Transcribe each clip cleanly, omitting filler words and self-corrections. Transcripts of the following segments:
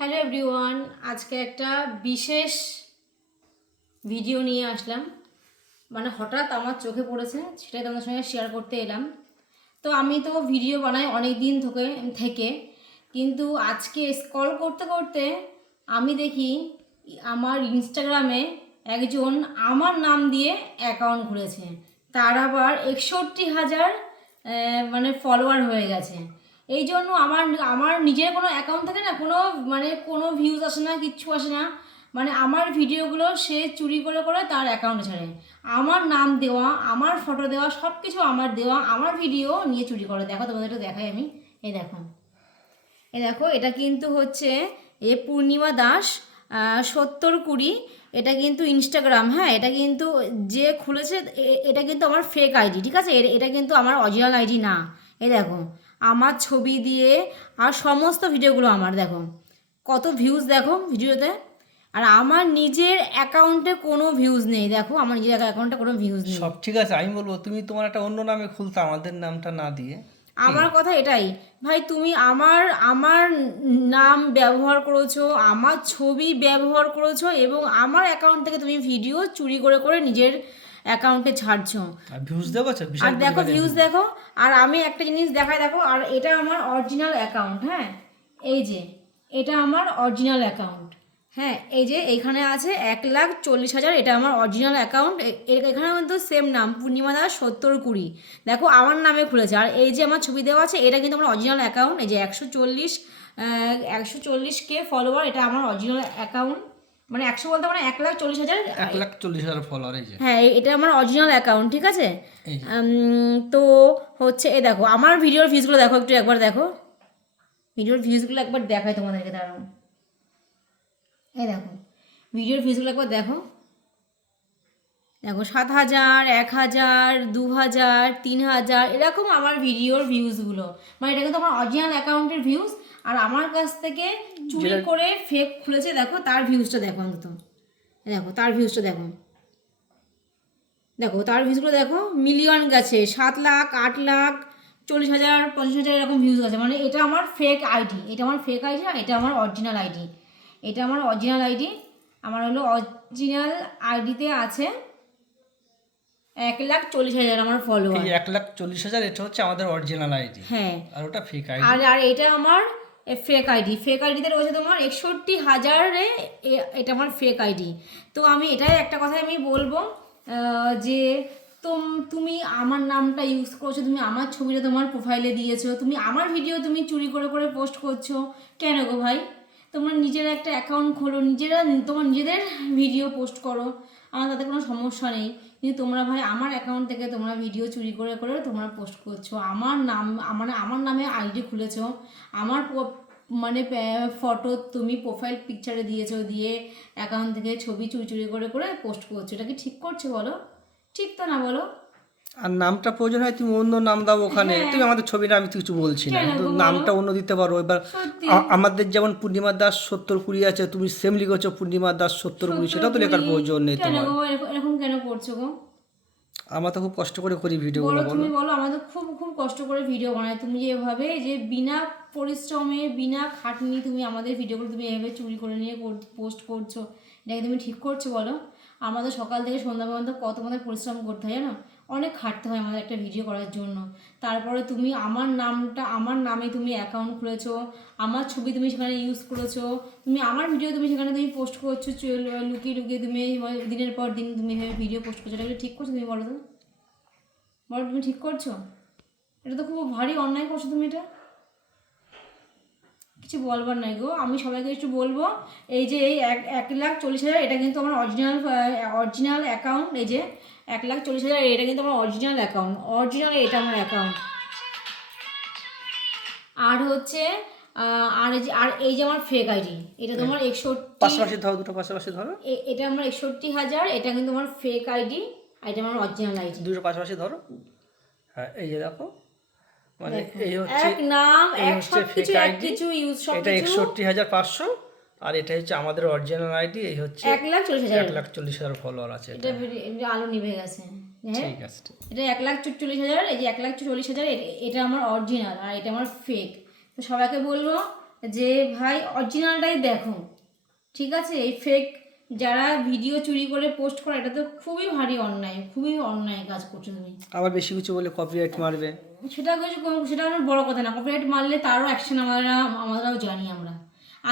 Hello everyone, আজকে একটা বিশেষ ভিডিও নিয়ে আসলাম। হঠাৎ আমার চোখে পড়েছে, সেটাই তোমাদের সঙ্গে শেয়ার করতে এলাম। তো আমি তো ভিডিও বানাই অনেক দিন থেকে, কিন্তু আজকে স্ক্রল করতে করতে আমি দেখি আমার ইনস্টাগ্রামে একজন আমার নাম দিয়ে অ্যাকাউন্ট খুলেছে। তার আবার 61,000 ফলোয়ার হয়ে গেছে। এই জন্য আমার আমার নিজের কোনো অ্যাকাউন্ট থেকে না কোনো ভিউজ আসে না, কিচ্ছু আসে না। আমার ভিডিওগুলো সে চুরি করে করে তার অ্যাকাউন্টে ছাড়ে। আমার নাম দেওয়া, আমার ফটো দেওয়া, সব কিছু আমার দেওয়া, আমার ভিডিও নিয়ে চুরি করে। দেখো তোমাদের একটু দেখাই আমি। এই দেখো, এটা কিন্তু হচ্ছে পূর্ণিমা দাস 7020। এটা কিন্তু ইনস্টাগ্রাম। হ্যাঁ, এটা কিন্তু যে খুলেছে এটা কিন্তু আমার ফেক আইডি, ঠিক আছে? এটা কিন্তু আমার অরিজিনাল আইডি না। এই দেখো, আমার ছবি দিয়ে আর সমস্ত ভিডিওগুলো আমার, দেখো কত ভিউজ, দেখো ভিডিওতে। আর আমার নিজের অ্যাকাউন্টে কোনো ভিউজ নেই। দেখো, আমার নিজের অ্যাকাউন্টে কোনো ভিউজ নেই। সব ঠিক আছে, আমি বলবো তুমি তোমার একটা অন্য নামে খুলতে, আমাদের নামটা না দিয়ে। কি? আমার কথা এটাই, ভাই তুমি আমার আমার নাম ব্যবহার করেছো, আমার ছবি ব্যবহার করেছো, এবং আমার অ্যাকাউন্ট থেকে তুমি ভিডিও চুরি করে করে নিজের অ্যাকাউন্টে ছাড়ছো। আর ভিউজ দেখেছো আর বিশাল দেখো পরিমাণে ভিউজ ভিউজ। দেখো। আর আমি একটা জিনিস দেখাই, দেখো, আর এটা আমার অরিজিনাল অ্যাকাউন্ট। হ্যাঁ, এই যে এটা আমার অরিজিনাল অ্যাকাউন্ট। হ্যাঁ, এই যে এইখানে আছে 1,40,000, এটা আমার অরিজিনাল অ্যাকাউন্ট। এখানে কিন্তু সেম নাম, পূর্ণিমা দাস 7020। দেখো আমার নামে খুলেছে। আর এই যে আমার ছবি দেওয়া আছে, এটা কিন্তু আমার অরিজিনাল অ্যাকাউন্ট। এই যে 140K ফলোয়ার, এটা আমার অরিজিনাল অ্যাকাউন্ট। 100 বলতে 1,40,000। 1,40,000 ফলোয়ার, এই যে। হ্যাঁ, এটা আমার অরিজিনাল অ্যাকাউন্ট, ঠিক আছে? এই যে। তো হচ্ছে, এই দেখো আমার ভিডিওর ভিউজগুলো দেখো, একটু একবার দেখো ভিডিওর ভিউজগুলো একবার দেখাই তোমাদেরকে, দাঁড়াও। এই দেখো ভিডিওর ভিউজগুলো একবার দেখো। দেখো 7,000, 1,000, 2,000, 3,000, এরকম আমার ভিডিওর ভিউজগুলো। এটা কিন্তু আমার অরিজিনাল অ্যাকাউন্টের ভিউজ। আর আমার কাছ থেকে চুরি করে ফেক খুলেছে। দেখো তার ভিউজটা দেখো অন্তত। দেখো তার ভিউজটা দেখো, দেখো তার ভিউজগুলো দেখো, মিলিয়ন গেছে, 7 লাখ, 8 লাখ, 40,000, 50,000, এরকম ভিউজ গেছে। এটা আমার ফেক আইডি, এটা আমার ফেক আইডি, আর এটা আমার অরিজিনাল আইডি। এটা আমার অরিজিনাল আইডি। আমার হলো অরিজিনাল আইডিতে আছে 1,40,000 আমার এই ফলোয়ার। যে 1,40,000, এটা হচ্ছে আমাদের অরিজিনাল আইডি। হ্যাঁ, আর ওটা ফেক আইডি। আর আর এটা আমার ফেক আইডি। ফেক আইডিতে রয়েছে তোমার 61,000-এ। এটা আমার ফেক আইডি। তো আমি এটাই একটা কথাই আমি বলবো, যে তুমি আমার নামটা ইউজ করছো, তুমি আমার ছবিটা তোমার প্রোফাইলে দিয়েছো, তুমি আমার ভিডিও তুমি চুরি করে করে পোস্ট করছো। কেন গো ভাই? তোমরা নিজেরা একটা অ্যাকাউন্ট খোলো, নিজেরা তোমার নিজেদের ভিডিও পোস্ট করো, আমার তাতে কোনো সমস্যা নেই। কিন্তু তোমরা ভাই আমার অ্যাকাউন্ট থেকে তোমরা ভিডিও চুরি করে করে তোমরা পোস্ট করছো, আমার নাম আমার নামে আইডি খুলেছো, আমার ফটো তুমি প্রোফাইল পিকচারে দিয়েছো, দিয়ে অ্যাকাউন্ট থেকে ছবি চুরি চুরি করে করে পোস্ট করছো। এটা কি ঠিক করছো বলো? ঠিক তো না, বলো? আর নামটা প্রয়োজন হয় তুমি অন্য নাম দাও ওখানে। হ্যাঁ, তুমি আমাদের ছবিটা, আমি তো কিছু বলছি না, কেন কিন্তু গো বলো? নামটা অন্য দিতে পারো। এবার সত্যি আমাদের যেমন পূর্ণিমা দাস 7020 আছে, তুমি সেম লিখেছো পূর্ণিমা দাস 7020, সেটাও তো লেখার 70-20 প্রয়োজন নেই কেন তোমার। গো? এরকম কেন করছো গো? আমরা তো খুব কষ্ট করে করি ভিডিওগুলো, বলো, বলো। তুমি বলো। আমাদের খুব খুব কষ্ট করে ভিডিও বানায়, তুমি যে এভাবে যে বিনা পরিশ্রমে বিনা খাটনি তুমি আমাদের ভিডিওগুলো তুমি এভাবে চুরি করে নিয়ে পোস্ট করছো, এটাকে তুমি ঠিক করছো বলো? আমাদের সকাল থেকে সন্ধ্যা পর্যন্ত কত আমাদের পরিশ্রম করতে হয় জানো? অনেক খাটতে হয় আমাদের একটা ভিডিও করার জন্য। তারপরে তুমি আমার নামে তুমি অ্যাকাউন্ট খুলেছো, আমার ছবি তুমি সেখানে ইউজ করেছো, তুমি আমার ভিডিও তুমি সেখানে তুমি পোস্ট করছো, লুকিয়ে লুকিয়ে তুমি দিনের পর দিন তুমি এভাবে ভিডিও পোস্ট করছো। এটা ঠিক করছো তুমি বলো তো? বলো, তুমি ঠিক করছো? এটা তো খুব ভারী অন্যায় করছো তুমি। এটা কিছু বলবার নাই গো। আমি সবাইকে একটু বলবো, এই যে এই 1,40,000, এটা কিন্তু আমার অরিজিনাল অ্যাকাউন্ট। এই যে 1,40,000, এটা কিন্তু আমার অরিজিনাল অ্যাকাউন্ট, অরিজিনাল এটা আমার অ্যাকাউন্ট। আর হচ্ছে আর এই যে আমার ফেক আইডি, এটা তোমার 61, পাশাপাশি ধরো, দুটো পাশাপাশি ধরো। এটা আমার 61,000, এটা কিন্তু আমার ফেক আইডি, আর এটা আমার অরিজিনাল আইডি। দুটো পাশাপাশি ধরো। হ্যাঁ, এই যে দেখো, মানে দেখো, এই হচ্ছে, এক নাম, এই এক হচ্ছে সব ফেক কিছু, এক আইডি। কিছু ইউজ, সব এটা কিছু। 61,500, আর এটা হচ্ছে আমাদের অরিজিনাল আইডি। এই হচ্ছে 1,40,000। 1,40,000 ফলোয়ার আছে এটা এটা। এটা আলো নিভে গেছে। হ্যাঁ, ঠিক আছে, ঠিক। এটা 1,40,000। এই যে 1,40,000, এটা আমার অরিজিনাল, আর এটা আমার ফেক। তো সবাইকে বলবো, যে ভাই অরিজিনালটাই দেখো, ঠিক আছে? এই ফেক যারা ভিডিও চুরি করে পোস্ট করে, এটা তো খুবই ভারী অন্যায়, খুবই অন্যায় কাজ করছো তুমি। আবার বেশি কিছু বলে কপিরাইট মারবে। সেটা আমার বড় কথা না, কপিরাইট মারলে তারও অ্যাকশন আমরাও জানি। আমরা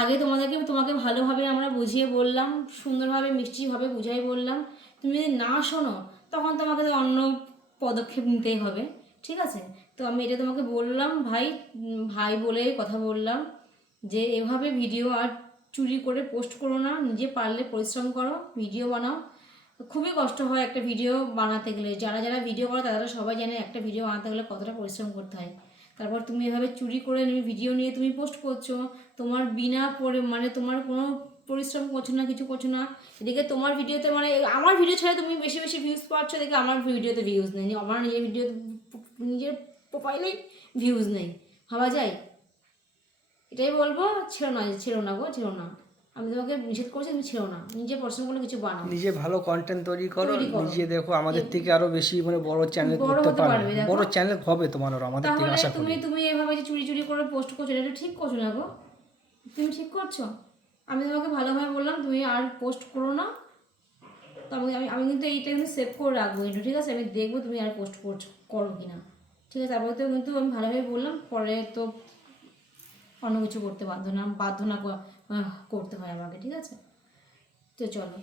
আগে তোমাকে ভালোভাবে আমরা বুঝিয়ে বললাম, সুন্দরভাবে মিষ্টিভাবে বুঝাই বললাম। তুমি যদি না শোনো তখন তোমাকে তো অন্য পদক্ষেপ নিতেই হবে, ঠিক আছে? তো আমি এটা তোমাকে বললাম ভাই, ভাই বলে কথা বললাম যে এভাবে ভিডিও আর চুরি করে পোস্ট করো না, নিজে পারলে পরিশ্রম করো, ভিডিও বানাও। খুবই কষ্ট হয় একটা ভিডিও বানাতে গেলে, যারা যারা ভিডিও করে তারা সবাই জানে একটা ভিডিও বানাতে গেলে কতটা পরিশ্রম করতে হয়। তারপর তুমি এভাবে চুরি করে ভিডিও নিয়ে তুমি পোস্ট করছো, তোমার বিনা মানে তোমার কোনো পরিশ্রম করছো না, কিছু করছো না। এদিকে তোমার ভিডিওতে মানে আমার ভিডিও ছাড়া তুমি বেশি বেশি ভিউজ পাচ্ছ, দেখে আমার ভিডিওতে ভিউজ নেই, আমার নিজের প্রোফাইলেই ভিউজ নেই, ভাবা যায়? এটাই বলবো, ছেড়ো না গো, ছেড়ো না। আমি তোমাকে নিষেধ করছি, তুমি ছেড়ো না, নিজে পড়াশোনা করলে কিছু বানাও, নিজে ভালো কন্টেন্ট তৈরি করো, তৈরি করো। নিজে দেখো আমাদের থেকে আরো বেশি মানে বড় চ্যানেল বড় করতে হতে পারবে, পারবে, দেখো। বড় চ্যানেল হবে তোমার আর আমাদের থেকে তাহলে আশা করি। তুমি এভাবে যে চুরি চুরি করে পোস্ট করছো, এটা ঠিক করছো না গো, তুমি ঠিক করছো? আমি তোমাকে ভালোভাবে বললাম তুমি আর পোস্ট করো না। তো আমি কিন্তু এইটা কিন্তু সেভ করে রাখবো কিন্তু, ঠিক আছে? আমি দেখবো তুমি আর পোস্ট করো কি না, ঠিক আছে? তারপরে তো কিন্তু আমি ভালোভাবে বললাম, পরে তো অন্য কিছু করতে বাধ্য না করতে হয় আমাকে, ঠিক আছে? তো চলো।